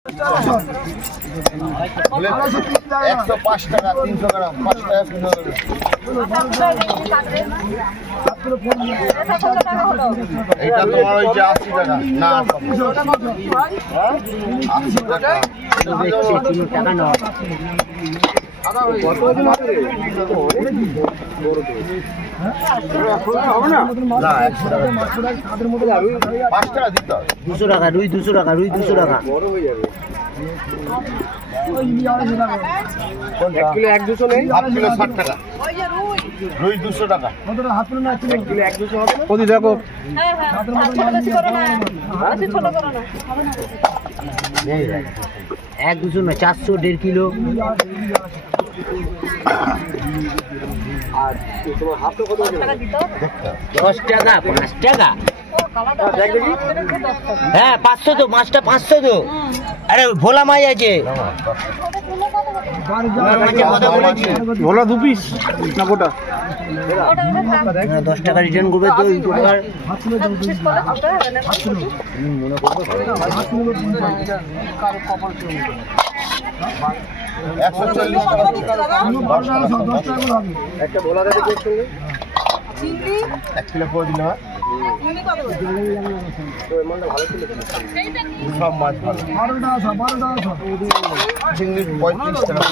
105 টাকা 300 গ্রাম 5 টাকা কিলো। এটা তোমার ওই যে 80 টাকা না 80 টাকা টাকা না। দুশো টাকা রুই 200 টাকা রুই 200 টাকা। কিলো 1-200 নেই, হাফ কিলো 60 টাকা, রুই 200 টাকা। কদি দেখো 1-200 না 400 1.5 কিলো। আর তোমার হাফটা কত আছে? 10 টাকা 5 টাকা। হ্যাঁ 500 তো, মাছটা 500 তো। আরে ভোলা মাছ আছে, ভোলা 2 পিস না গোটা? 10 টাকা রিটার্ন করবে তো। মনে করবো 140 টাকা একটা ভোলা দেখে চেক করবে। 1 কিলো করে দিলে হয়। সব মাছ ভালো। চিংড়ি 35 টাকা।